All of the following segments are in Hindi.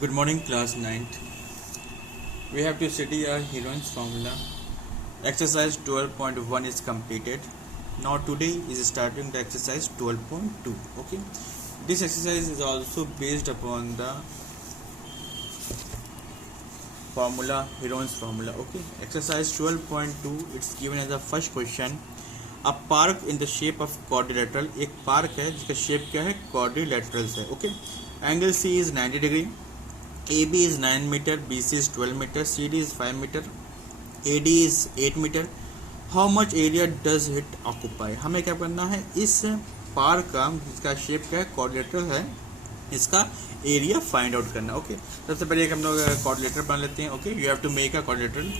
Good morning, class 9th. We have to study our Heron's formula. Exercise 12.1 is completed. Now today is starting the exercise 12.2. Okay. This exercise is also based upon the formula, Heron's formula. Okay. Exercise 12.2. It's given as the first question. A park in the shape of quadrilateral. एक पार्क है जिसका शेप क्या है, quadrilaterals है. Okay. Angle C is 90 degree. AB is 9 meter, BC is 12 meter, CD is 5 meter, AD is 8 meter. How much area does it occupy? हमें क्या करना है, इस पार्क का जिसका शेप क्या है, क्वाड्रिलेटरल है, इसका एरिया फाइंड आउट करना. ओके, सबसे पहले हम लोग क्वाड्रिलेटरल बना लेते हैं. Okay, you have to make a quadrilateral.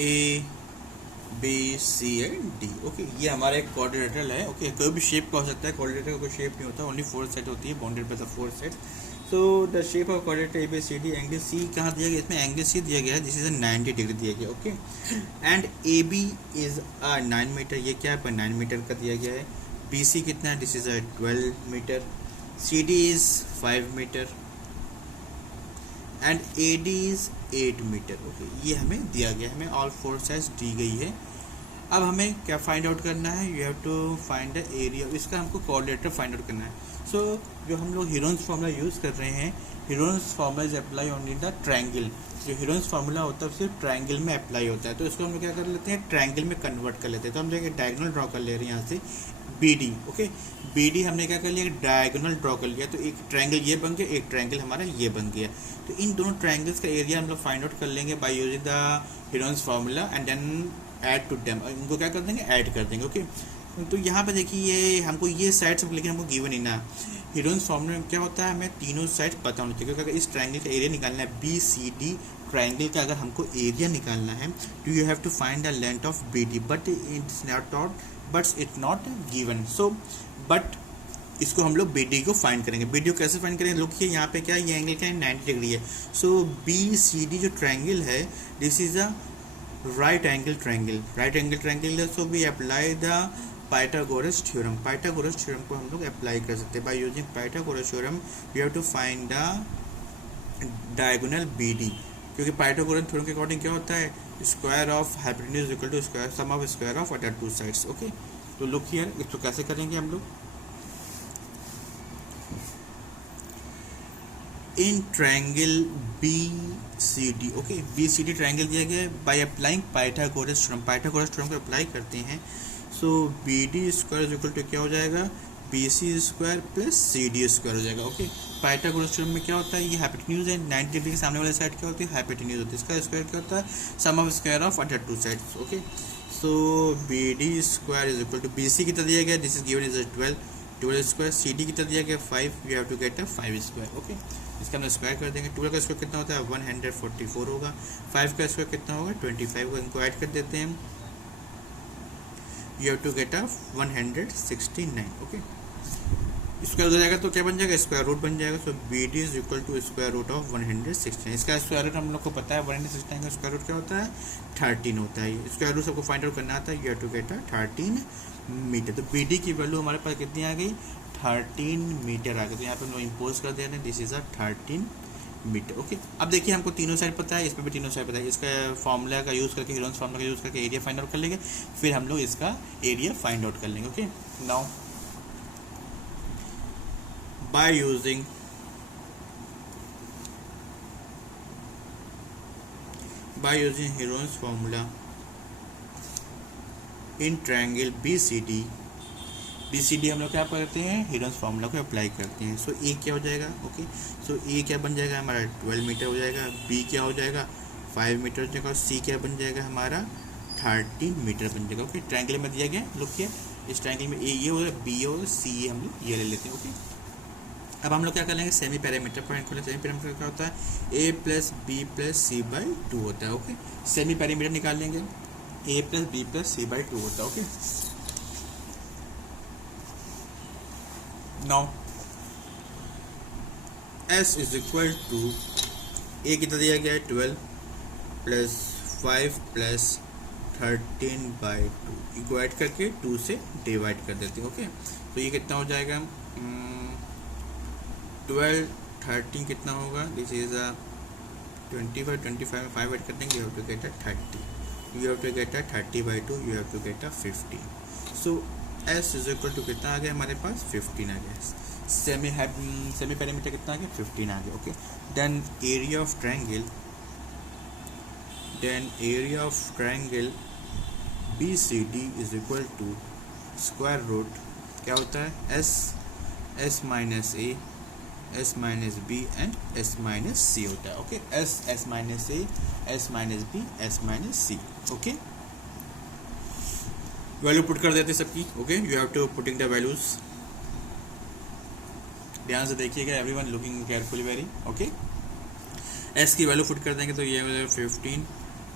A B C and D. Okay, ये हमारा एक क्वाड्रिलेटरल है. ओके, कोई भी शेप का हो सकता है. क्वाड्रिलेटरल का कोई शेप नहीं होता, ओनली फोर सेट होती है, bounded by the four set. So the shape of quadrilateral A B C D. Angle C कहाँ दिया गया, इसमें एंगल सी दिया गया है, दिस इज 90 डिग्री दिया गया. Okay, and A B is 9 metre, ये क्या है, 9 मीटर का दिया गया है. बी सी कितना है, this is 12 metre. C D is 5 metre and A D is 8 metre. Okay, ये हमें दिया गया है, हमें ऑल फोर साइड्स दी गई है. अब हमें क्या फाइंड आउट करना है, you have to find the area. इसका हमको कोऑर्डिनेटर फाइंड आउट करना है. सो जो हम लोग हीरोन्स फार्मूला यूज़ कर रहे हैं, Heron's formula is apply only the triangle. जो हीरोन्स फार्मूला होता है सिर्फ ट्रायंगल में अप्लाई होता है, तो इसको हम लोग क्या कर लेते हैं, ट्रायंगल में कन्वर्ट कर लेते हैं. तो हम लोग एक डायगोनल ड्रॉ कर ले रहे हैं यहाँ से, B D. Okay, B D हमने क्या कर लिया, डायगोनल ड्रॉ कर लिया, तो एक ट्रायंगल ये बन गया, एक ट्रायंगल हमारा ये बन गया. तो इन दोनों ट्रायंगल्स का एरिया हम लोग फाइंड आउट कर लेंगे by using the Heron's formula and then add to them. इनको क्या कर देंगे, ऐड कर देंगे. ओके, तो यहाँ पे देखिए ये हमको ये साइड सब, लेकिन हमको गिवन ही ना. हीरोन्स फार्मूला में क्या होता है, हमें तीनों साइड पता होना चाहिए, क्योंकि अगर इस ट्रायंगल का एरिया निकालना है, बी सी डी ट्रायंगल का अगर हमको एरिया निकालना है, तो you have to find the length of B D, but it's not given. So but इसको हम लोग बी डी को फाइंड करेंगे. बी डी को कैसे फाइंड करेंगे, लोग यहाँ पे क्या ये एंगल क्या है, 90 डिग्री है. सो बी सी डी जो ट्रायंगल है, this is a right angle triangle है. So we apply the Pythagoras theorem. Pythagoras theorem को हम लोग अप्लाई कर सकते हैं. By using Pythagoras theorem we have to find the diagonal B D, क्योंकि पाइथागोरस थ्योरम के अकॉर्डिंग क्या होता है, square of hypotenuse equal to square sum of square of other two sides. Okay, तो लुक हियर, इसको कैसे करेंगे हम लोग, in triangle B C D. Okay, B C D triangle दिया गया है, by applying Pythagoras theorem. Pythagoras theorem को अप्लाई करते हैं. So B D square equal to क्या हो जाएगा, B C square plus C D square हो जाएगा. ओके, पाइथागोरस थ्योरम में क्या होता है, ये हाइपोटेन्यूज है, 90 डिग्री के सामने वाले साइड क्या होती है, हाइपोटेन्यूज होती है. इसका स्क्वायर क्या होता है, sum of square of other two sides. Okay, so B D square is equal to B C कितना दिया गया, this is given is 12 square. C D कितना दिया गया, 5. You have to get a 5 square. Okay, इसका हम स्क्वायर कर देंगे. 12 का स्क्वायर कितना होता है, 144 होगा. 5 का स्क्वायर कितना होगा, 25 होगा. इनको ऐड कर देते हैं, you have to get a 169. Okay, square हो जाएगा तो क्या बन जाएगा, स्क्वायर रूट बन जाएगा. So B D is equal to square root of 169. इसका स्क्वायर रूट हम लोग को पता है, 169 का स्क्वायर रूट क्या होता है, 13 होता है. स्क्वायर रूट सबको फाइंड आउट करना आता है. You have to get a 13 metre. तो बी डी की वैल्यू हमारे पास कितनी आ गई, 13 मीटर आ गई. तो यहाँ पे हम लोग इम्पोज कर दे रहे हैं, this is a 13 metre. Okay, अब देखिए हमको तीनों साइड पता है, इस पर भी तीनों साइड पता है. इसका फॉर्मूला का यूज़ करके, हीरोन्स फॉर्मूला का यूज़ करके एरिया फाइंड आउट कर लेंगे, फिर हम लोग इसका एरिया फाइंड आउट कर लेंगे. Okay, now by using Heron's formula in triangle BCD हम लोग क्या करते हैं, हीरोन्स फार्मूला को अप्लाई करते हैं. सो ए क्या हो जाएगा, ओके, सो ए क्या बन जाएगा हमारा, 12 मीटर हो जाएगा. बी क्या हो जाएगा, 5 मीटर हो जाएगा. और सी क्या बन जाएगा हमारा, 13 मीटर बन जाएगा. ओके, ट्रायंगल में दिया गया, लुक किया, इस ट्रायंगल में ए ये होगा, बी और सी हम लोग ये ले लेते हैं. ओके, अब हम लोग क्या कर लेंगे, सेमी पैरामीटर पॉइंट खोलें. सेमी पैरामीटर क्या होता है, A plus B plus C by 2 होता है. ओके, सेमी पैरामीटर निकाल लेंगे. A plus B plus C by 2 होता है। Okay, now S is equal to A कितना दिया गया है 12 प्लस 5 प्लस 13 बाई 2 इको ऐड करके 2 से डिवाइड कर देते हैं। ओके, तो ये कितना हो जाएगा 12 13 कितना होगा, दिस इज 25 25 में 5 ऐड कर देंगे, you have to get a 30, you have to get a 30 by 2, you have to get a 15। So S is equal to कितना आ गया हमारे पास 15 आ गया। सेमी पेरीमीटर कितना आ गया 15 आ गया। Okay, then area of triangle BCD is equal to square root क्या होता है S minus A S minus B and S minus C होता है। Okay, S minus A S minus B S minus C. Okay, value put कर देते सबकी। Okay, you have to putting the values, ध्यान से देखिएगा everyone, looking carefully very. Okay, S की वैल्यू पुट कर देंगे तो ये हो जाएगा 15,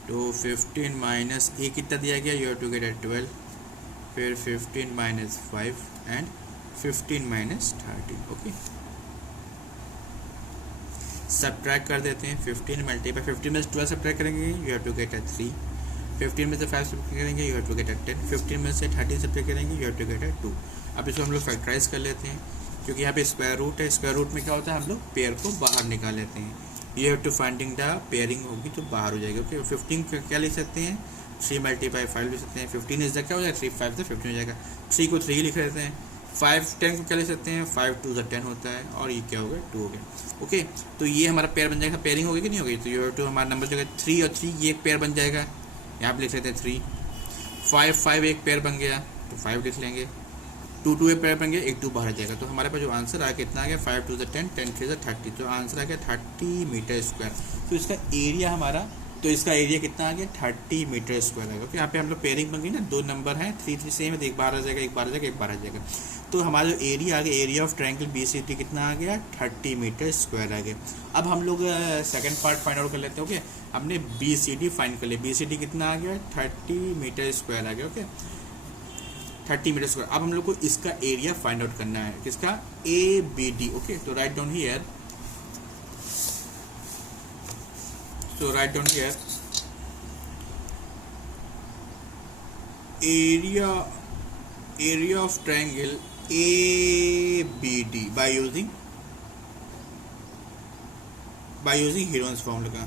तो 15 माइनस ए कितना दिया गया, यू हैव टू गेट 12, फिर 15 minus 5 and 15 minus 13। Okay, subtract कर देते हैं 15 मल्टीप्लाई 15 में से 12 सब्ट्रैक्ट करेंगे, यू हैव टू गेट 3, 15 में से 5 सब्ट्रैक्ट करेंगे, यू हैव टू गेट 10, 15 में से 13 सब्ट्रैक्ट करेंगे, यू हैव टू गेट 2। अब इसको हम लोग फैक्टराइज कर लेते हैं, क्योंकि यहाँ पे स्क्वायर रूट है, स्क्वायर रूट में क्या होता है हम लोग पेयर को बाहर निकाल लेते हैं, you have to finding the pairing होगी तो बाहर हो जाएगा। ओके, 15 क्या लिख सकते हैं 3 मल्टीप्लाई 5 लिख सकते हैं, 15 इज द क्या हो जाएगा 3 5 से 15 हो जाएगा, 3 को 3 लिख लेते हैं, 5 10 को क्या लिख सकते हैं 5 2 10 होता है, और ये क्या हो गया 2 हो गया। ओके, तो ये हमारा पेयर बन जाएगा, पेयरिंग होगी कि नहीं होगी, तो यू हैव टू हमारा नंबर जो है 3 और 3 ये एक पेयर बन जाएगा, यहाँ पे लिख लेते हैं 3, 5 5 एक पेयर बन गया तो 5 लिख लेंगे, 2 2 एक पेयर बन गया, एक 2 बाहर आ जाएगा, तो हमारे पास जो आंसर आ गया कितना आ गया 5 2 10 10 3 30, तो आंसर आ गया 30 मीटर स्क्वायर। तो इसका एरिया हमारा, तो इसका एरिया कितना आ गया 30 मीटर स्क्वायर आएगा। ओके, यहाँ पे हम लोग पेयरिंग बन गई ना, 2 नंबर हैं 3 3 सेम है, तो एक बार आ जाएगा एक बार आ जाएगा एक बार आ जाएगा, तो हमारा जो एरिया आ गया एरिया ऑफ ट्रायंगल BCD कितना आ गया 30 मीटर स्क्वायर आ गया। अब हम लोग सेकंड पार्ट फाइंड आउट कर लेते हैं। ओके, हमने BCD फाइंड कर लिया, BCD कितना आ गया 30 मीटर स्क्वायर आ गया। Okay, 30 metre square. अब हम लोग को इसका एरिया फाइंड आउट करना है, किसका ABD। ओके, तो right down here, so write down here area of triangle ABD by using Heron's formula,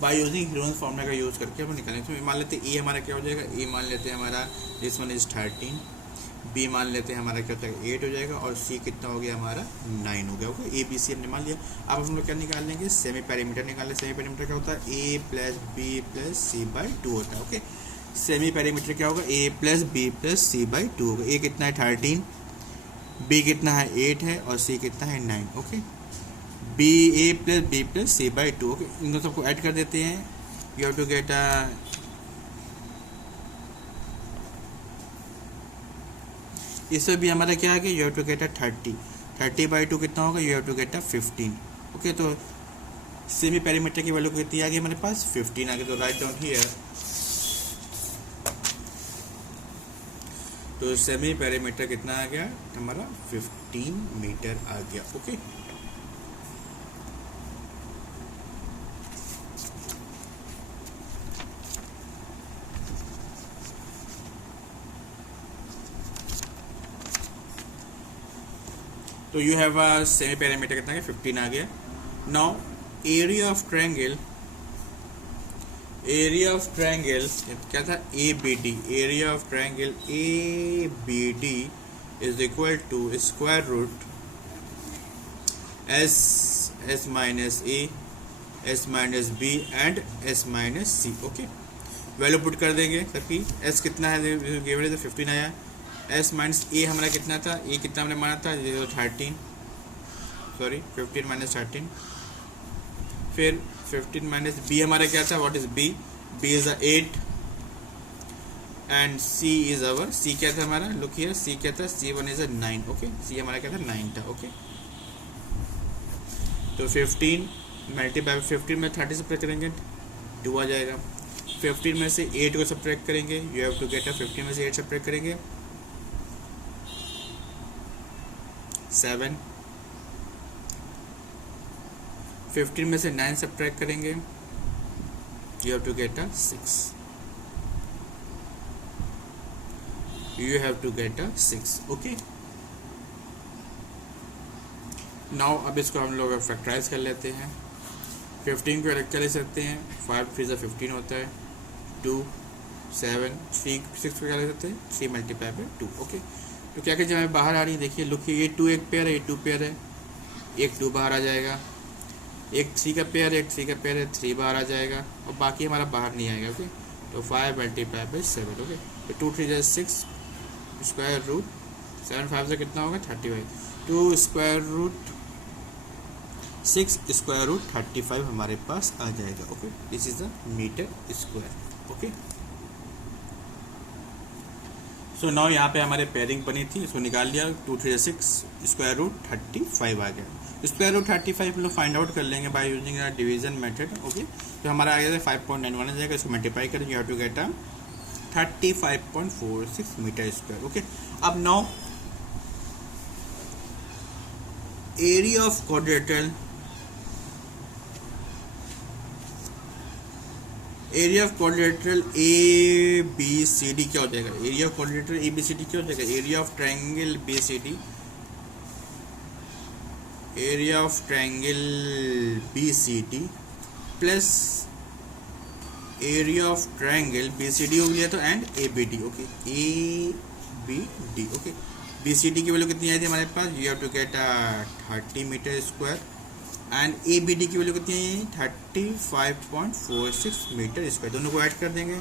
का यूज करके हम निकालेंगे। तो मान लेते हैं ए हमारा क्या हो जाएगा, ए मान लेते हैं हमारा दिस वन इज 13, बी मान लेते हैं हमारा क्या हो जाएगा 8 हो जाएगा, और सी कितना हो गया हमारा 9 हो गया। ओके, ए बी सी हमने मान लिया। अब हम लोग क्या निकाल लेंगे, सेमी पेरीमीटर निकाल लें। सेमी पेरीमीटर क्या होता है A plus B plus C by 2 होता है। ओके, सेमी पेरीमीटर क्या होगा A plus B plus C by 2 होगा। ए कितना है 13, बी कितना है 8 है, और सी कितना है 9। Okay, B A plus B plus C by 2। Okay, इन सबको ऐड कर देते हैं, यू हैव टू गेट इससे भी हमारा क्या आ गया, you have to get 30 by 2 कितना होगा, you have to get 15। Okay, तो सेमी पेरीमीटर की वैल्यू कितनी आ गई हमारे पास 15 आ गया। तो राइट डाउन हियर, तो सेमी पेरीमीटर कितना आ गया हमारा 15 मीटर आ गया। ओके, तो you have a semi perimeter कितना है 15 आ गया। नाउ एरिया ऑफ ट्रायंगल क्या था ABD, area of triangle ABD is equal to square root S minus A S minus B and S minus C। Okay, value put कर देंगे सबकी। S कितना है गिवन है, तो 15 आया। S माइनस A हमारा कितना था, A कितना हमने माना था 13, सॉरी 15 माइनस 13, फिर 15 माइनस B हमारा क्या था, what is B is 8 and C is our, C क्या था हमारा, लुक हियर, C क्या था, C1 इज 9। ओके, C हमारा क्या था 9 था। ओके, तो 15 मल्टीप्लाई 15 में 30 से प्लस करेंगे 2 आ जाएगा। 15 में से 8 को सब्ट्रैक्ट करेंगे, यू हैव टू गेट 15 में से 8 सब्ट्रैक्ट करेंगे 7। 15 में से 9 सब्ट्रैक्ट करेंगे, you have to get 6। You have to get 6। Okay, now अब इसको हम लोग फैक्टराइज कर लेते हैं। 15 को अलग ले सकते हैं, 5 3 × 15 होता है, 2 7 6 को क्या ले सकते हैं 3 मल्टीप्लाई बाय 2। ओके, तो क्या क्या जब बाहर आ रही है देखिए, लुक ये 2 एक पेयर है, ये 2 पेयर है, एक 2 बाहर आ जाएगा, एक 3 का पेयर है, एक 3 का पेयर है, 3 बाहर आ जाएगा और बाकी हमारा बाहर नहीं आएगा। ओके, तो 5 मल्टीप्लाई बाय 7। ओके, तो 2 3 6 स्क्वायर रूट 7 5 से कितना होगा 35, 2 स्क्वायर रूट 6 स्क्वायर रूट 35 हमारे पास आ जाएगा। Okay, this is the metre square. Okay, so now यहाँ पे हमारे पेयरिंग बनी थी, इसको निकाल लिया, 2 3 6 स्क्वायर रूट 35 आ गया। स्क्वायर रूट 35 हम लोग फाइंड आउट कर लेंगे by using division method. Okay, तो हमारा आ गया 5.91 आ जाएगा, इसको मल्टीप्लाई करेंगे, you have to get 35.46 metre square. Okay, अब now area of quadrilateral, area of quadrilateral A B C D क्या हो जाएगा, area of quadrilateral A B C D क्या हो जाएगा, area of triangle B C D, area of triangle B C D plus area of triangle B C D हो गया तो and A B D. Okay, A B D. Okay, B C D की वैल्यू कितनी आई थी हमारे पास, you have to get 30 metre square and A B D की वैल्यू कितनी है 35.46 मीटर स्क्वायर, दोनों को ऐड कर देंगे,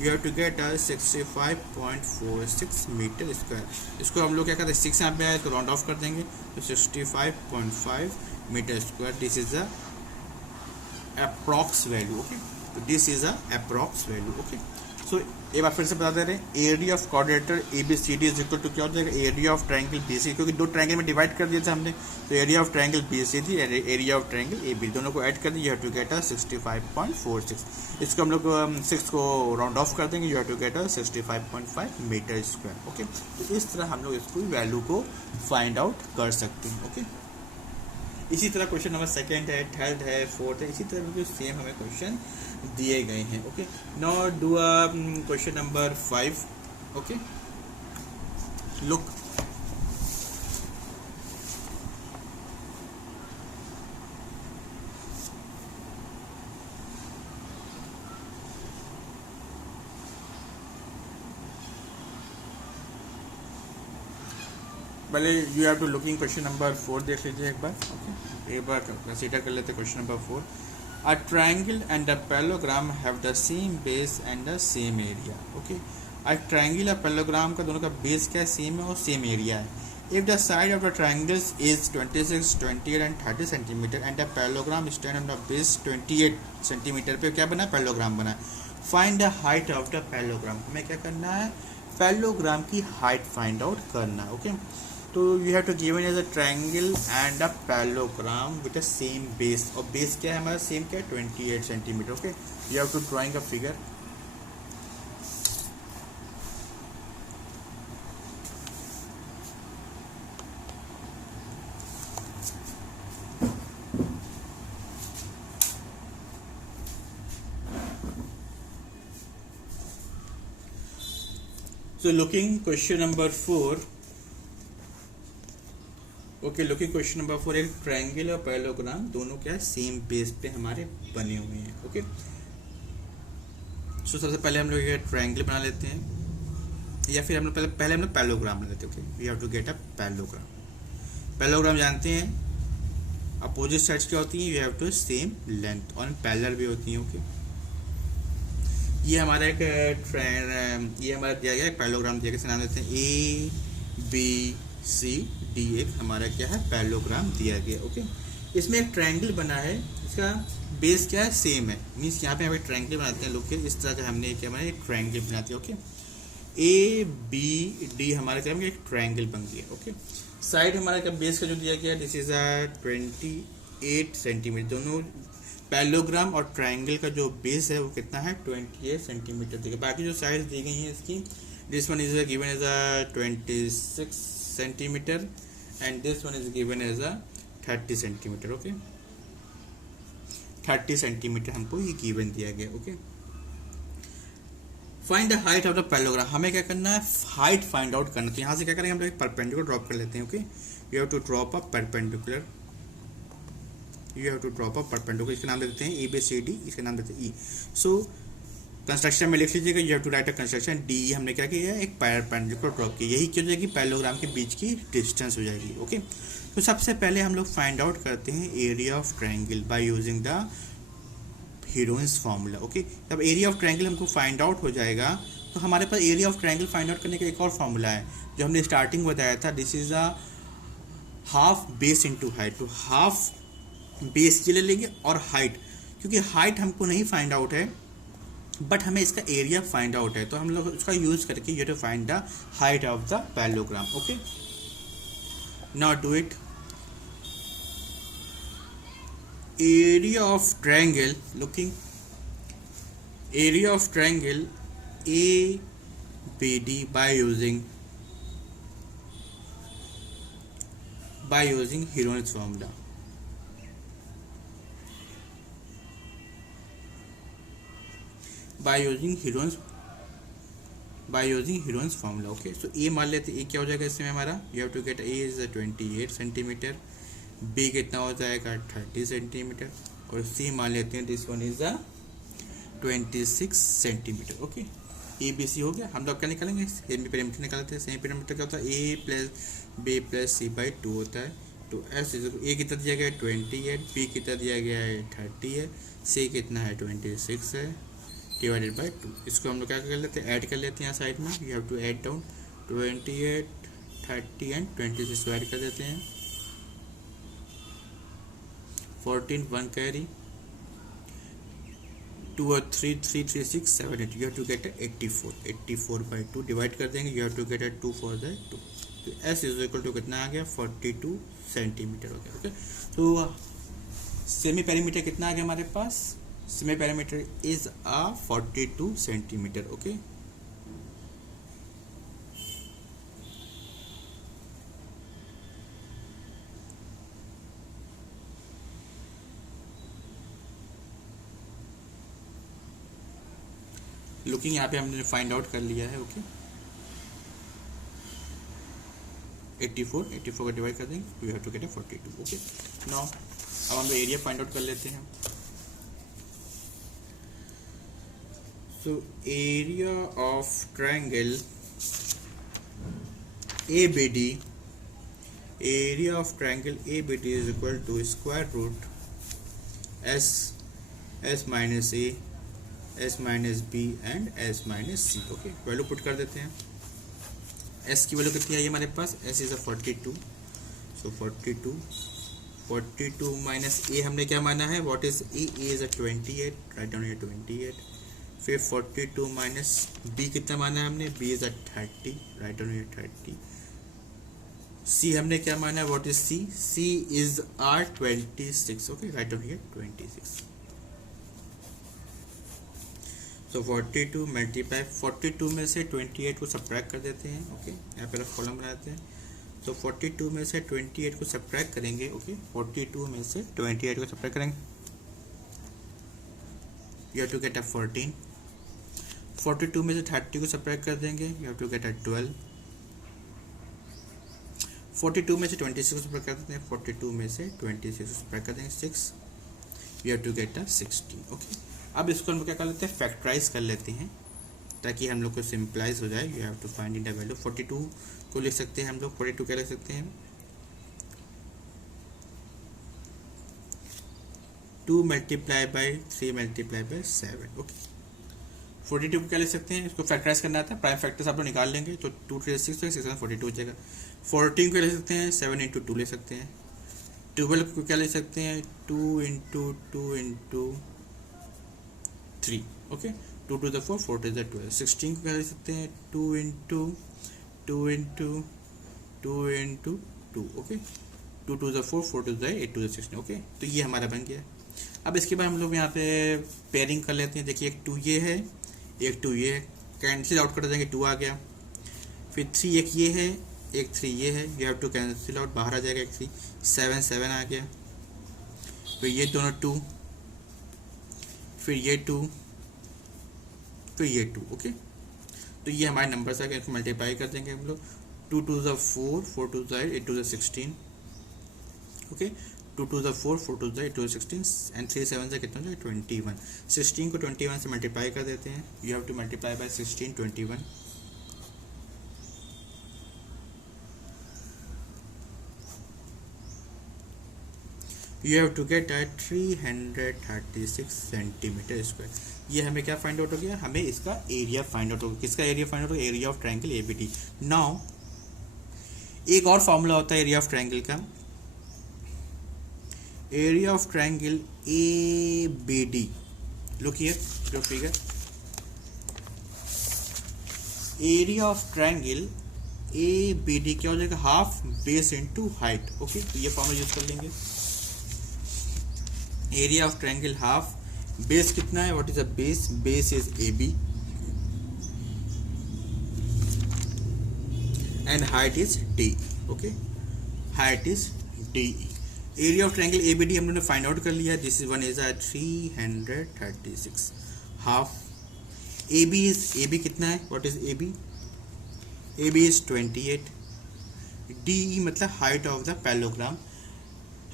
you have to get 65.46 metre square. इसको हम लोग क्या करते हैं 6 यहाँ पे आए तो राउंड ऑफ कर देंगे, तो 65.5 metre square, this is the approx value. Okay, तो this is the approx value. Okay, so एक बार फिर से बता दे रहे हैं, area of quadrilateral A B C D is equal to क्या हो जाएगा, area of triangle B C, क्योंकि 2 ट्रायंगल में डिवाइड कर दिया था हमने, तो area of triangle B C थी, area of triangle A B, दोनों को ऐड कर दिए, यू हैव टू गेट 65.46। इसको हम लोग 6 को राउंड ऑफ कर देंगे, you have to get 65.5 metre square. Okay, तो इस तरह हम लोग इसको वैल्यू को फाइंड आउट कर सकते हैं। ओके, इसी तरह क्वेश्चन नंबर 2 है, 3 है, 4 है, इसी तरह बिल्कुल सेम हमें क्वेश्चन दिए गए हैं। Okay, now do question number 5। Okay, look, पहले you have to looking question number 4 देख लीजिए एक बार। ओके, एक बार कंसीडर कर लेते question number 4। A triangle and a parallelogram have the same base and the same area. Okay, a triangle और parallelogram का दोनों का बेस क्या है, सेम है और सेम एरिया है। If the side of the triangles is 26, 28 and 30 centimeter and the parallelogram stand on the base 28 centimeter पे क्या बना, पैरेललोग्राम बना। Find the height of the parallelogram, हमें क्या करना है, पैरेललोग्राम की हाइट फाइंड आउट करना है। ओके, तो you have to given as a triangle and a parallelogram with the same base, और बेस क्या है हमारा, सेम क्या है 28 centimetre. Okay, you have to drawing a figure. So looking question number 4. Okay, looking question number 4, एक ट्रायंगल और पैरेललोग्राम दोनों क्या सेम बेस पे हमारे बने हुए हैं। ओके, सो सबसे पहले हम लोग एक ट्रायंगल बना लेते हैं, या फिर हम लोग पहले हम लोग पैरेललोग्राम बना लेते हैं। Okay, we have to get a parallelogram. Parallelogram जानते हैं अपोजिट साइड्स क्या होती हैं, you have to same length, और पैरेलल भी होती हैं। ओके, ये हमारा एक ये हमारा दिया गया एक पैरेललोग्राम दिया गया, नाम देते हैं ए बी सी डी, एक हमारा क्या है पैरेललोग्राम दिया गया। ओके, इसमें एक ट्रायंगल बना है, इसका बेस क्या है, सेम है, मीन्स यहाँ पे हम एक ट्रायंगल बनाते हैं लोग के, इस तरह का हमने क्या बनाया, एक ट्रायंगल बनाते हैं। ओके, ए बी डी हमारा क्या एक ट्रायंगल बन गया। ओके, साइड हमारा क्या बेस का जो दिया गया, दिस इज 28 सेंटीमीटर, दोनों पैलोग्राम और ट्राइंगल का जो बेस है वो कितना है 28 सेंटीमीटर देखिए। बाकी जो साइड्स दी गई हैं इसकी, this one is given as a 26 centimetre and this one is given as a 30 centimetre. Okay 30 centimetre हमको ये गिवन दिया गया। Okay find the height of the parallelogram, हमें क्या करना है हाइट फाइंड आउट करना। तो यहाँ से क्या करेंगे हम लोग परपेंडिकुलर ड्रॉप कर लेते हैं। Okay you have to drop a perpendicular, you have to drop a perpendicular, इसका नाम दे देते हैं ABCD, इसका नाम देते हैं E। सो कंस्ट्रक्शन में लिख लीजिएगा, you have to write a construction D, हमने क्या किया एक परपेंडिकुलर ड्रॉप किया, यही क्या हो जाएगी पैलोग्राम के बीच की डिस्टेंस हो जाएगी। ओके तो सबसे पहले हम लोग फाइंड आउट करते हैं area of triangle by using the Heron's formula. Okay जब एरिया ऑफ ट्रायंगल हमको फाइंड आउट हो जाएगा तो हमारे पास area of triangle find out करने का एक और फार्मूला है जो हमने स्टार्टिंग बताया था, this is a half base into height. तो हाफ बेस ये ले लेंगे और हाइट, क्योंकि हाइट हमको नहीं फाइंड आउट है बट हमें इसका एरिया फाइंड आउट है, तो हम लोग उसका यूज करके you to find the height of the parallelogram. Okay now do it. area of triangle, looking area of triangle ABD by using Heron's formula. By using Heron's formula. Okay, so A मान लेते A क्या हो जाएगा इसमें हमारा, you have to get A is 28 centimetre, B कितना हो जाएगा 30 सेंटीमीटर और C मान लेते हैं this one is 26 centimetre. Okay ABC हो गया। हम लोग क्या निकालेंगे सेमी पैरामीटर निकालते हैं। सेमी पैरामीटर क्या होता है A plus B plus C by 2 होता है। तो S A कितना दिया गया है 28, B कितना दिया गया है 30 है, C कितना है 26 है डिवाइडेड बाई 2। इसको हम लोग क्या कर लेते हैं ऐड कर लेते हैं यहाँ साइड में, you have to add down 28 30 and 26 को ऐड कर देते हैं। 14 1 कैरी 2 और 3 3 3 6 7 8, you have to get 84 by 2 divide कर देंगे, यू हैव टू गेट 2 4 2। तो S इज इक्वल टू कितना आ गया 42 सेंटीमीटर हो गया। ओके तो सेमी पैरामीटर कितना आ गया हमारे पास, semi parameter is 42 centimetre. Okay looking यहाँ पे हमने फाइंड आउट कर लिया है। ओके 84 का डिवाइड कर देंगे, we have to get 42। Okay now अब हम लोग एरिया फाइंड आउट कर लेते हैं। So area of triangle ABD, area of triangle ABD is equal to square root S minus A S minus B and S minus C। Okay value put कर देते हैं। S की वैल्यू कितनी आई हमारे पास, S is 42, so 42 minus A हमने क्या माना है, what is A is 28, write down ये 28। फिर 42 माइनस B कितना माना है हमने, B इज 30, राइट डाउन ये 30। C हमने क्या माना है, what is C is 26, okay write down ये 26। तो 42 मल्टीप्लाई 42 में से 28 को सब्ट्रैक्ट कर देते हैं। ओके यहाँ पर कॉलम बनाते हैं। तो 42 में से 28 को सब्ट्रैक्ट करेंगे। ओके 42 में से 28 को सब्ट्रैक्ट करेंगे, यू हैव टू गेट 14। 42 में से 30 को सब्ट्रैक्ट कर देंगे, यू हैव टू गेट 12। 42 में से 26 को सब्ट्रैक्ट कर देते हैं, 42 में से 26 को सब्ट्रैक्ट कर देंगे 6, you have to get 16। Okay अब इसको हम क्या कर लेते हैं फैक्टराइज कर लेते हैं ताकि हम लोग को सिंपलाइज हो जाए। You have to find in the value. 42 को लिख सकते हैं हम लोग, 42 क्या लिख सकते हैं 2 multiply by 3 multiply by 7। Okay 42 को क्या लिख सकते हैं, इसको फैक्टराइज करना था, प्राइम फैक्टर्स आप लोग निकाल लेंगे तो 2 3 6 6 42 हो जाएगा। 14 को लिख सकते हैं 7 इंटू 2 ले सकते हैं। 12 को क्या ले सकते हैं 2 into 2 into 3। Okay 2 to the 4 4 to the 12। 16 को क्या ले सकते हैं 2 into 2 into 2 into 2। Okay 2 to the 4 4 to the 8 to the 16। Okay तो ये हमारा बन गया। अब इसके बाद हम लोग यहाँ पे पेयरिंग कर लेते हैं। देखिए एक 2 ये है, एक 2 ये है, कैंसिल आउट कर देंगे, 2 आ गया। फिर 3 एक ये है, एक 3 ये है, you have to cancel out, बाहर आ जाएगा एक 3, 7 आ गया। फिर ये दोनों 2, फिर ये 2, फिर ये 2। ओके, तो ये हमारे नंबर्स आ गए, इसको मल्टीप्लाई कर देंगे हम लोग। 2 2 4, 4 2 8 2 16। ओके, 2 2 4, 4 2 8 2 16 एंड 3 7 से कितना हो जाएगा 21। 16 को 21 से मल्टीप्लाई कर देते हैं। You have to multiply by 16 21। You have to get 336 centimetre square. ये हमें क्या फाइंड आउट हो गया, हमें इसका एरिया फाइंड आउट होगा। किसका एरिया फाइंड आउट होगा, area of triangle ABD. Now एक और फॉर्मूला होता है एरिया ऑफ ट्रायंगल का, area of triangle ABD. Look here your figure, area of triangle ABD क्या हो जाएगा, half base into height. Okay, तो ये फॉर्मूला यूज कर लेंगे। Area of triangle half, base कितना है, what is the base, base is A B and height is D. Okay, height is D. Area of triangle A B D हम लोगों ने फाइंड आउट कर लिया। This is one is 336 half. A B is, A B कितना है, what is A B, A B is 28। D मतलब हाइट ऑफ द पैरेललोग्राम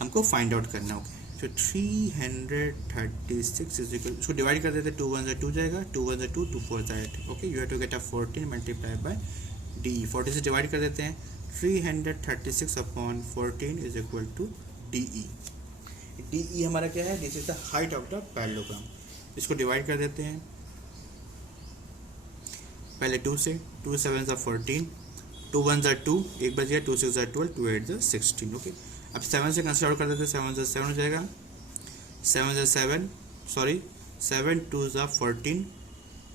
हमको फाइंड आउट करना होगा। तो 336 इज इक्वल, इसको डिवाइड कर देते हैं, 2 1 से 2 जाएगा, 2 1 से 2, 2 4 से 8। Okay, you have to get 14 multiply by D. 40 से डिवाइड कर देते हैं, 336 upon 14 is equal to D E. D E हमारा क्या है, this is the height of the parallelogram. इसको डिवाइड कर देते हैं पहले 2 से, 2 7 से 14, 2 1 से 2, एक बच गया, 2 6 से 12, 2 8 से 16। ओके, अब 7 से कंसिडर कर देते हैं, 7 से 7 हो जाएगा, 7 से 7 सॉरी 7 2 से 14,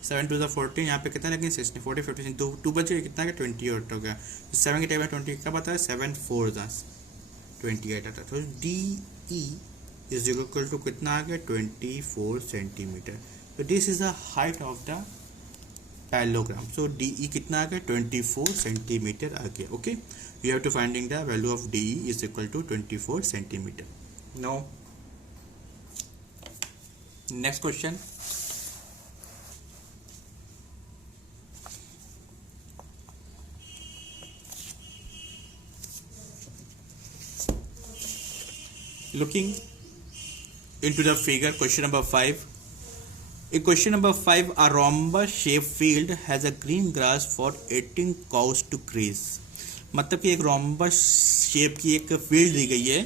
7 2 से 14, यहाँ पे कितना लगेंगे 16 40 50 2 बचे, कितना का 28 हो गया। 7 के टाइम 20 कब आता है, 7 4 28 आता है। तो D E is equal to कितना आ गया 24 सेंटीमीटर। तो this is the height of the parallelogram. So D E कितना आ गया 24 सेंटीमीटर आ गया। Okay, you have to finding the value of DE is equal to 24 centimeter. Now next question, looking into the figure, question number 5. In question number 5, a rhombus shaped field has a green grass for 18 cows to graze. मतलब कि एक रोम्बस शेप की एक फील्ड दी गई है,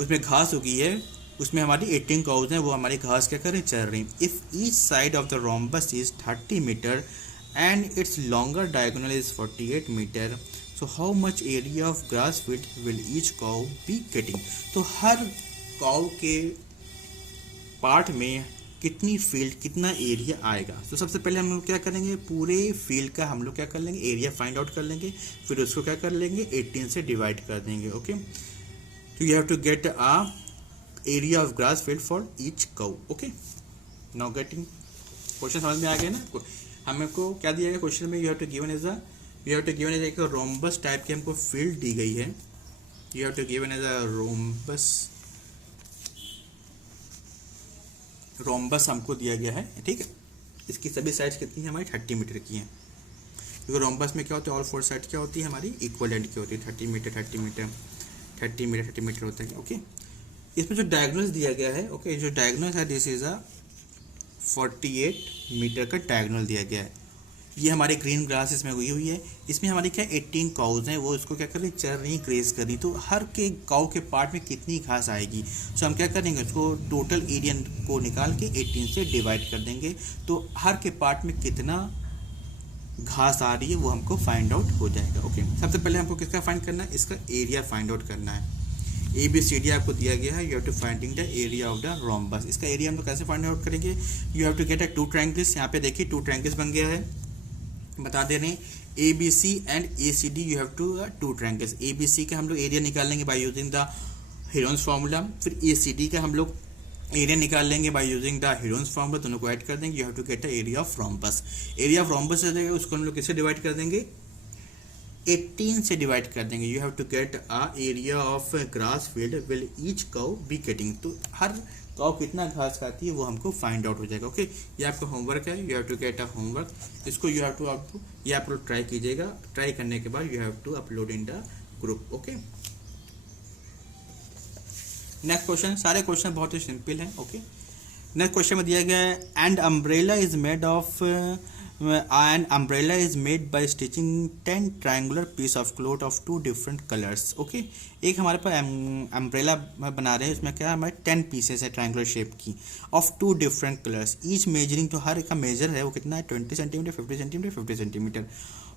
उसमें घास उगी है, उसमें हमारी 18 काउज हैं, वो हमारी घास क्या कर रही, चल रही। If each side of the rhombus is 30 metre and it's longer diagonal is 48 metre, so how much area of grass field will each cow be getting. तो हर काउ के पार्ट में कितनी फील्ड, कितना एरिया आएगा। तो सबसे पहले हम लोग क्या करेंगे, पूरे फील्ड का हम लोग क्या कर लेंगे, एरिया फाइंड आउट कर लेंगे, फिर उसको क्या कर लेंगे 18 से डिवाइड कर देंगे। ओके, तो you have to get a area of grass field for each cow. Okay, now getting question समझ में आ गया ना। हमको क्या दिया गया क्वेश्चन में, you have to given as एक रोम्बस टाइप की हमको फील्ड दी गई है। You have to given as a rhombus हमको दिया गया है, ठीक है। इसकी सभी साइड्स कितनी है हमारी 30 मीटर की हैं, क्योंकि रोम्बस में क्या होता है, ऑल 4 साइड क्या होती है हमारी इक्वलेंट की होती है, 30 मीटर 30 मीटर 30 मीटर 30 मीटर होता है। ओके, इसमें जो डायगोनल दिया गया है, ओके, जो डायगोनल है दिस इज अ 48 मीटर का डायगोनल दिया गया है। ये हमारी ग्रीन ग्रास इसमें हुई हुई है, इसमें हमारी क्या 18 काउज हैं, वो इसको क्या कर रही, चल रही, ग्रेज कर रही। तो हर के काउ के पार्ट में कितनी घास आएगी, सो हम क्या करेंगे, उसको टोटल एरिया को निकाल के 18 से डिवाइड कर देंगे। तो हर के पार्ट में कितना घास आ रही है वो हमको फाइंड आउट हो जाएगा। ओके, सबसे पहले हमको किसका फाइंड करना है, इसका एरिया फाइंड आउट करना है। ABCD आपको दिया गया है, you have to finding the area of the rhombus. इसका एरिया हम लोग कैसे फाइंड आउट करेंगे, you have to get a 2 triangles. यहाँ पे देखिए 2 ट्रायंगल्स बन गया है, बता दे रहे हैं ABC and ACD, you have to 2 triangles. ABC का हम लोग एरिया निकालेंगे by using the Heron's formula, फिर ACD का हम लोग एरिया निकाल लेंगे by using the Heron's formula, दोनों को ऐड कर देंगे, you have to get the area of rhombus. Area of rhombus है उसको हम लोग किससे डिवाइड कर देंगे, 18 से डिवाइड कर देंगे। You have to get a area of grass field will each cow be getting, तो हर काउ कितना घास खाती है वो हमको फाइंड आउट हो जाएगा। ओके, ये आपका होमवर्क है, you have to get a homework, इसको यू हैव टू ये आप लोग ट्राई कीजिएगा, ट्राई करने के बाद you have to upload in the group. Okay, next question, सारे क्वेश्चन बहुत ही सिंपल हैं। ओके, नेक्स्ट क्वेश्चन में दिया गया है and umbrella is made of an umbrella is made by stitching 10 triangular piece of cloth of 2 different colors। Okay, एक हमारे पास अम्ब्रेला बना रहे हैं, इसमें क्या है हमारे 10 पीसेस है ट्रायंगुलर शेप की of 2 different colours, each measuring, तो हर एक का मेजर है वो कितना है 20 centimetre, 50 centimetre, 50 centimetre.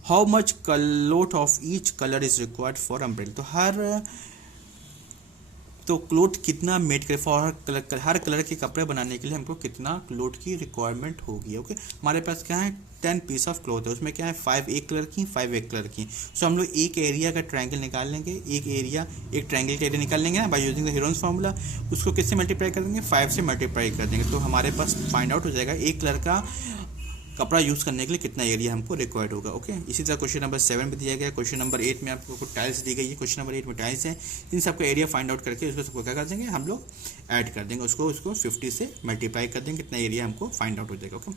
How much cloth of each colour is required for umbrella, तो क्लोथ कितना मेड करे फॉर हर कलर के कपड़े बनाने के लिए हमको कितना क्लोथ की रिक्वायरमेंट होगी। ओके, हमारे पास क्या है 10 पीस ऑफ क्लोथ है, उसमें क्या है 5 एक कलर की, 5 एक कलर की। सो हम लोग एक एरिया का ट्रायंगल निकाल लेंगे, एक ट्रायंगल का एरिया निकाल लेंगे ना bye using the Heron's formula, उसको किससे मल्टीप्लाई कर देंगे, 5 से मल्टीप्लाई कर देंगे, तो हमारे पास फाइंड आउट हो जाएगा एक कलर का कपड़ा यूज़ करने के लिए कितना एरिया हमको रिक्वायर्ड होगा। ओके, इसी तरह क्वेश्चन नंबर 7 में दिया गया है, क्वेश्चन नंबर 8 में आपको कुछ टाइल्स दी गई है, क्वेश्चन नंबर 8 में टाइल्स हैं, इन सबका एरिया फाइंड आउट करके उसको सबको क्या कर देंगे हम लोग ऐड कर देंगे, उसको 50 से मल्टीप्लाई कर देंगे, कितना एरिया हमको फाइंड आउट हो जाएगा। ओके,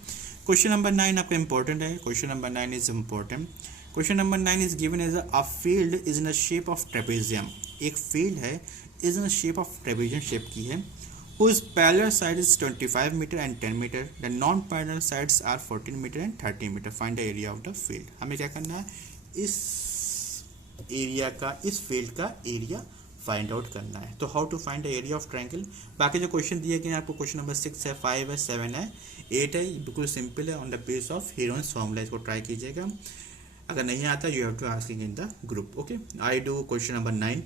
क्वेश्चन नंबर 9 आपका इंपॉर्टेंट है, question number 9 is important. Question number 9 is given as a field is in the shape of trapezium, एक फील्ड है is in the shape of trapezium shape की है, whose parallel side is 25 meter and 10 meter, the non-parallel sides are 14 meter and 30 meter, find the area of the field। हमें क्या करना है, इस एरिया का, इस फील्ड का एरिया फाइंड आउट करना है। तो how to find the area of triangle, बाकी जो क्वेश्चन दिए गए हैं आपको, क्वेश्चन नंबर 6 है, 5 है, 7 है, 8 है, बिल्कुल सिंपल है, on the base of Heron's formula, इसको ट्राई कीजिएगा, अगर नहीं आता you have to asking in the group. Okay, I do question number 9।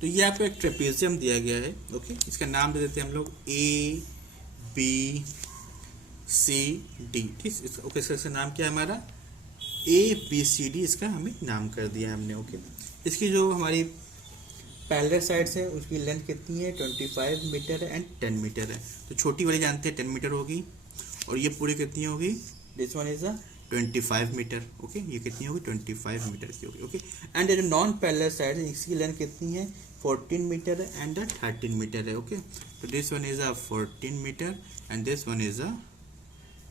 तो ये आपको एक ट्रेपेजियम दिया गया है। ओके, इसका नाम दे देते हैं हम लोग ABCD, ठीक। ओके, इसका नाम क्या है हमारा ABCD, इसका हमें नाम कर दिया हमने। ओके, इसकी जो हमारी पैरेलल साइड्स है उसकी लेंथ कितनी है 25 मीटर एंड 10 मीटर है, तो छोटी वाली जानते हैं 10 मीटर होगी, और ये पूरी कितनी होगी, this one is a 25 metre. Okay, ये कितनी होगी 25 मीटर की होगी। ओके, एंड जो नॉन पैरेलल साइड है इसकी लेंथ कितनी है 14 मीटर एंड 13 मीटर है। ओके, तो this one is a 14 metre and this one is a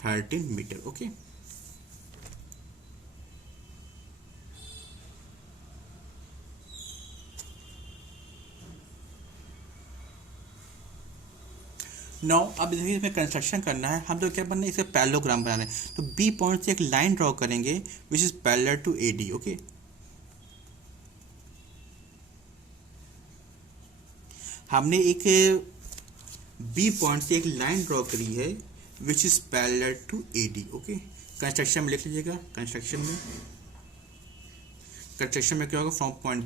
13 metre. Okay, now, अब इसमें कंस्ट्रक्शन करना है, हम तो क्या बनना है, इसका पैरेललोग्राम बना रहे हैं, तो बी पॉइंट से एक लाइन ड्रॉ करेंगे which is parallel to AD। Okay, हमने एक बी पॉइंट से एक लाइन ड्रॉ करी है which is parallel to AD। Okay, construction में लिख लीजिएगा, कंस्ट्रक्शन में क्या होगा, from point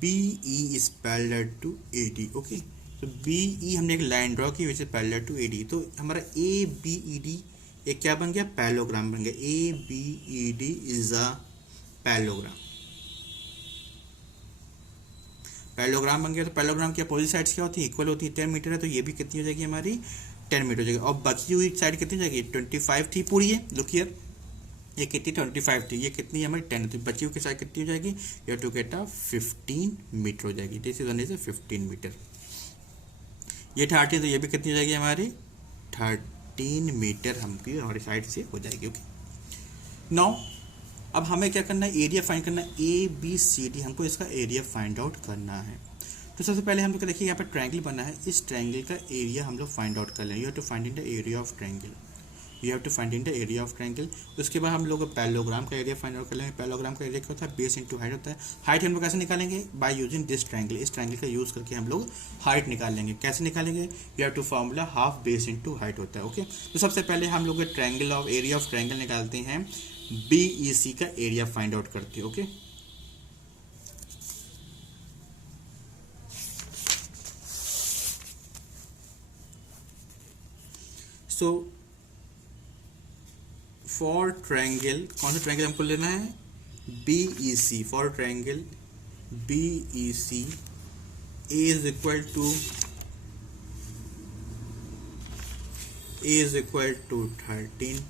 BE is parallel to AD। Okay, तो BE हमने एक लाइन ड्रॉ की which is parallel to AD, तो हमारा ABED एक क्या बन गया, पैरेललोग्राम बन गया। ABED इज अ पैरेललोग्राम बन गया। तो पैरेललोग्राम की अपोजिट साइड्स क्या होती है, इक्वल होती है, 10 मीटर है, तो ये भी कितनी हो जाएगी हमारी 10 मीटर हो जाएगी, और बची हुई साइड कितनी हो जाएगी 25 थी पूरी है, लुक हियर, ये कितनी 25 थी, ये कितनी हमारी 10, तो बची हुई की साइड कितनी हो जाएगी, you have to get a 15 metre हो जाएगी, this is one is 15 metre. ये 30, तो ये भी कितनी हो जाएगी हमारी 13 मीटर हमकी हमारी साइड से हो जाएगी। ओके, नाउ अब हमें क्या करना है, एरिया फाइंड करना है, ABCD हमको इसका एरिया फाइंड आउट करना है। तो सबसे पहले हम लोग देखिए यहाँ पर ट्रायंगल बना है, इस ट्रायंगल का एरिया हम लोग फाइंड आउट कर लें, you have to find in the area of triangle. You have to find in the area of triangle. उसके बाद हम लोग पैरेललोग्राम का एरिया फाइंड आउट कर लेंगे। पैरेललोग्राम का एरिया क्या होता है, बेस इंटू हाइट होता है। हाइट हम लोग कैसे निकालेंगे, बाय यूजिंग दिस ट्रायंगल। इस ट्रायंगल का यूज करके हम लोग हाइट निकाल लेंगे। कैसे निकालेंगे, you have to formula half base into height होता है। ओके, तो सबसे पहले हम लोग triangle of area of triangle निकालते हैं, BEC का एरिया फाइंड आउट करते हैं। ओके, सो फॉर ट्रायंगल, कौन सा ट्रायंगल हमको लेना है, BEC। For triangle BEC A is equal to 13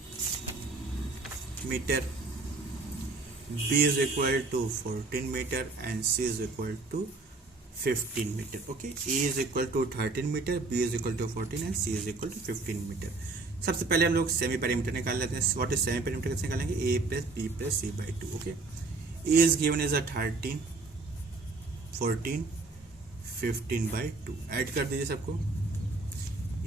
meter, B is equal to 14 meter and C is equal to 15 meter. Okay, A is equal to 13 meter, B is equal to 14 and C is equal to 15 meter. सबसे पहले हम लोग सेमी पैरामीटर निकाल लेते हैं। व्हाट इज सेमी पैरामीटर, कैसे निकालेंगे, A plus B plus C by 2। Okay, A is given as a 13, 14, 15 by 2। Add कर दीजिए सबको,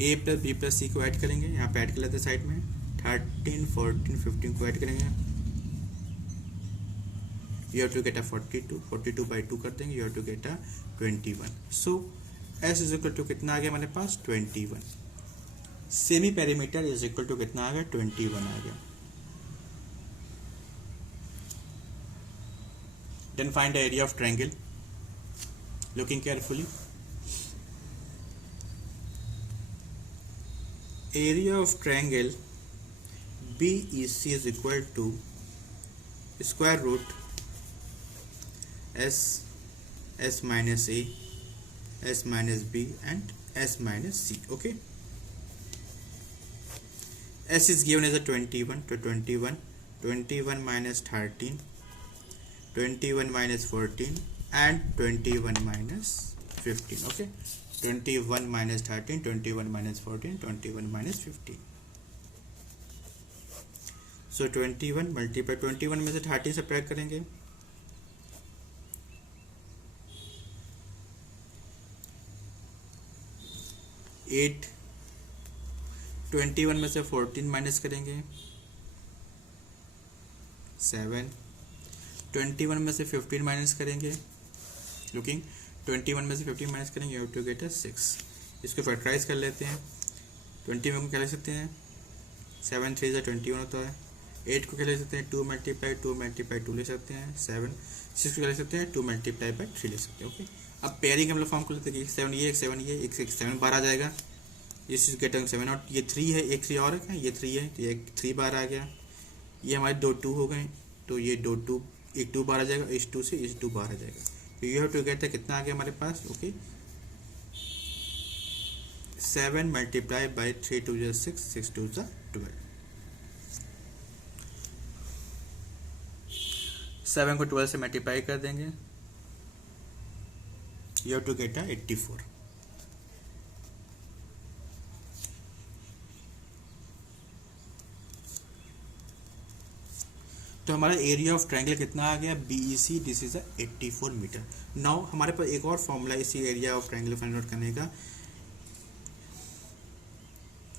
A plus B plus C को ऐड करेंगे, यहाँ पे ऐड कर लेते हैं साइड में। 13, 14, 15 को ऐड करेंगे, you have to get a 42 by 2 कर देंगे, you have to get a 21। so S is equal to कितना आ गया हमारे पास, 21। Semi parameter is equal to कितना आ गया, 21 आ गया। Then find the area of triangle, looking carefully. Area of triangle BEC is equal to square root S minus A, S minus B and S minus C. Okay, S is given as a 21, to 21 minus 13, 21 minus 14 and 21 minus 15. Okay, 21 minus 13, 21 minus 14, 21 minus 15। so 21 multiply 21 में से 13 सब्ट्रैक्ट करेंगे, 8, 21 में से 14 माइनस करेंगे, 7, 21 में से 15 माइनस करेंगे, लुकिंग 21 में से 15 माइनस करेंगे, यू हैव टू गेट 6। इसको फैक्टराइज कर लेते हैं। 21 को क्या लिख सकते हैं, 7 3 21 होता है। 8 को क्या लिख सकते हैं, 2 मल्टीप्लाई 2 ले सकते हैं। 7 6 को क्या लिख सकते हैं, 2 मल्टीप्लाई बाई 3 ले सकते हैं। ओके, अब पेयरिंग हम लोग फॉर्म कर लेते हैं, 7 ये 7 ये 7 बार आ जाएगा। इस गेटिंग 7 और ये 3 है, एक 3 और है, ये 3 है, तो ये 3 बार आ गया। ये हमारे 2 2 हो गए, तो ये 2 2 एक 2 बार आ जाएगा, इस 2 से इस 2 बार आ जाएगा। तो यू हैव टू गेट कितना आ गया हमारे पास। Okay, 7 multiply by 3 2 6, 6 2 12। 7 को 12 से मल्टीप्लाई कर देंगे, यू हैव टू गेट 84। तो हमारा एरिया ऑफ ट्रायंगल कितना आ गया, BEC, this is 84 metre. Now हमारे पास एक और फॉर्मूला इसी area of triangle find out करने का।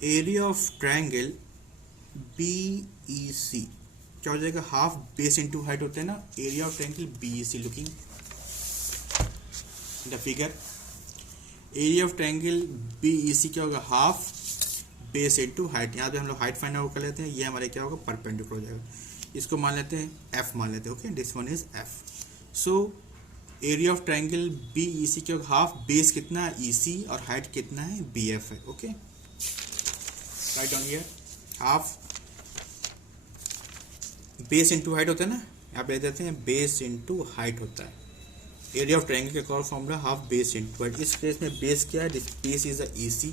एरिया ऑफ ट्रायंगल BEC क्या हो जाएगा, हाफ बेस इंटू हाइट होते हैं ना। Area of triangle BEC, looking the figure, area of triangle BEC क्या होगा, हाफ बेस इंटू हाइट। यहाँ पे हम लोग हाइट फाइंड आउट कर लेते हैं, ये हमारे क्या होगा, परपेंडिकुलर हो जाएगा। इसको मान लेते हैं F मान लेते हैं। Okay, this one is F। So area of triangle BEC के हाफ बेस कितना है, EC, और हाइट कितना है, BF है। Okay, right down here, half base into height होता है ना, यहाँ पे ले देते हैं बेस इंटू हाइट होता है। एरिया ऑफ ट्रायंगल का और formula half base into height. इस केस में बेस क्या है, दिस बेस इज EC,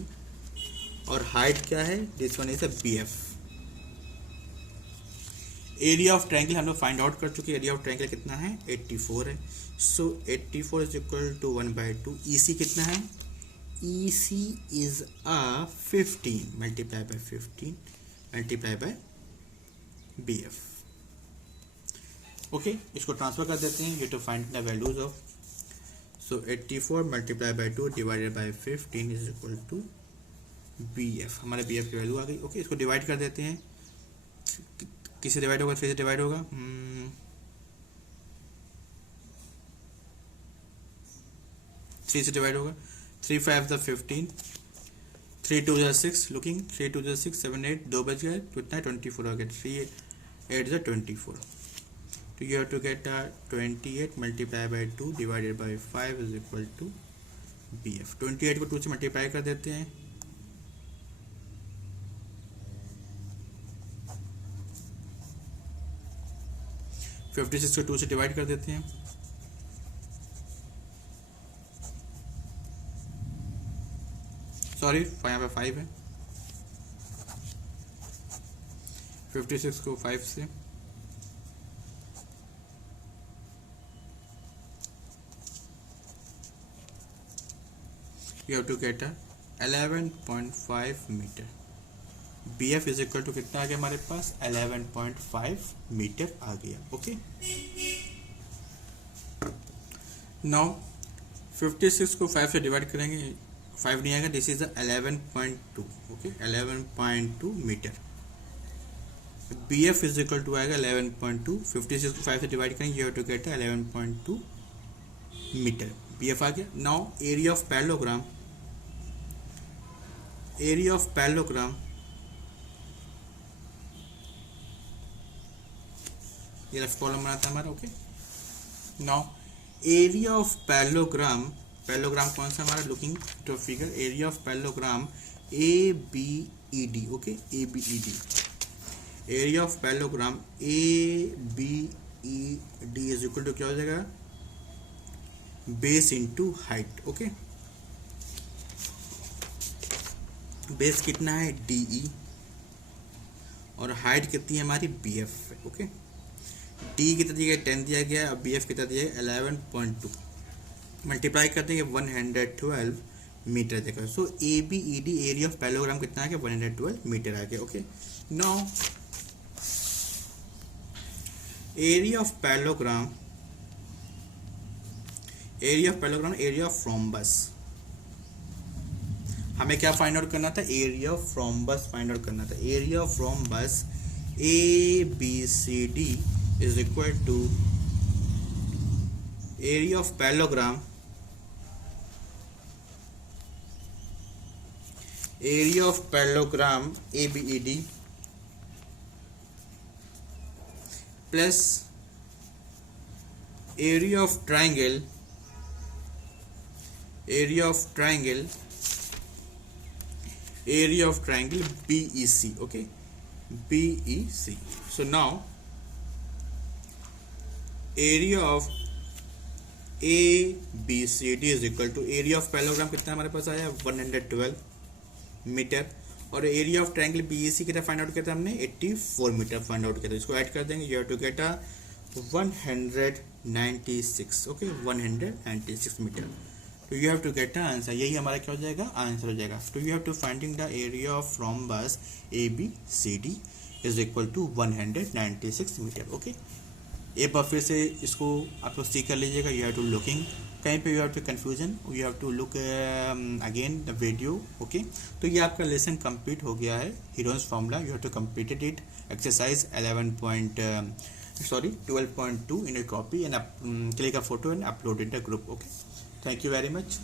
और हाइट क्या है, this one is BF। Area of triangle हम लोग फाइंड आउट कर चुके हैं। एरिया ऑफ ट्रायंगल कितना है, 84 है। So 84 is equal to 1/2। EC कितना है, EC इज 15 multiply by 15 multiply by BF। Okay, इसको ट्रांसफर कर देते हैं, you to find the values of. So 84 multiply by 2 divided by 15 is equal to BF। हमारे BF की वैल्यू आ गई। ओके, इसको डिवाइड कर देते हैं, किससे डिवाइड होगा, 3 से डिवाइड होगा, 3 से डिवाइड होगा, 3 5 द 15, 3 2 द 6, लुकिंग 3 2 द 6 7 8, 2 बच गए, कितना है 24 आ गया, 3 8 द 24. तो you have to get 28 multiply by 2 divided by 5 is equal to BF. 28 को 2 से मल्टीप्लाई कर देते हैं, फिफ्टी 56 को 2 से डिवाइड कर देते हैं, सॉरी यहाँ पे 5 है, 56 को 5 से, you have to get 11.5 metre. BF is equal to कितना आ गया हमारे पास, 11.5 मीटर आ गया. ओके, नाउ 56 को 5 से डिवाइड करेंगे, 5 नहीं आएगा, this is 11.2. Okay, 11.2 metre. BF is equal to आएगा 11.2. 56 को 5 से डिवाइड करेंगे, you have to get 11.2 metre. BF आ गया. Now area of parallelogram, area of parallelogram, ये लेफ्ट कॉलम बनाता है हमारा. Okay, now area of parallelogram, parallelogram कौन सा हमारा, looking to figure, area of parallelogram ABED. Okay, ABED, area of parallelogram ABED is equal to क्या हो जाएगा, base into height. Okay, base कितना है DE और हाइट कितनी है हमारी BF. ओके, D कितना दिया गया, 10 दिया गया, अब BF कितना दिया है 11.2, मल्टीप्लाई कर देंगे 112 मीटर देगा. So ABED area of parallelogram कितना आ गया, 112 मीटर आ गया. Okay, now area of parallelogram, area of parallelogram, area of rhombus, हमें क्या फाइंड आउट करना था, area of rhombus find out करना था. Area of rhombus ABCD is equal to area of parallelogram, area of parallelogram ABED plus area of triangle, area of triangle, area of triangle BEC. okay, BEC. So now area of ABCD is equal to area of parallelogram कितना हमारे पास आया, 112 मीटर, और एरिया ऑफ ट्रायंगल BEC कितना फाइंड आउट किया था हमने, 84 मीटर फाइंड आउट किया था. इसको ऐड कर देंगे, you have to get 196. Okay, 196 metre. तो you have to get answer, यही हमारा क्या हो जाएगा, आंसर हो जाएगा. तो you have to finding the area of rhombus ABCD is equal to 196 metre. Okay, एक बार फिर से इसको आप लोग सीख कर लीजिएगा. यू हैव टू लुकिंग, कहीं पे you have to confusion, you have to look again the video. Okay, तो ये आपका लेसन कंप्लीट हो गया है, Heron's formula. You have to completed it, exercise 12.2 in a copy and click a photo and upload it in the group. Okay, thank you very much.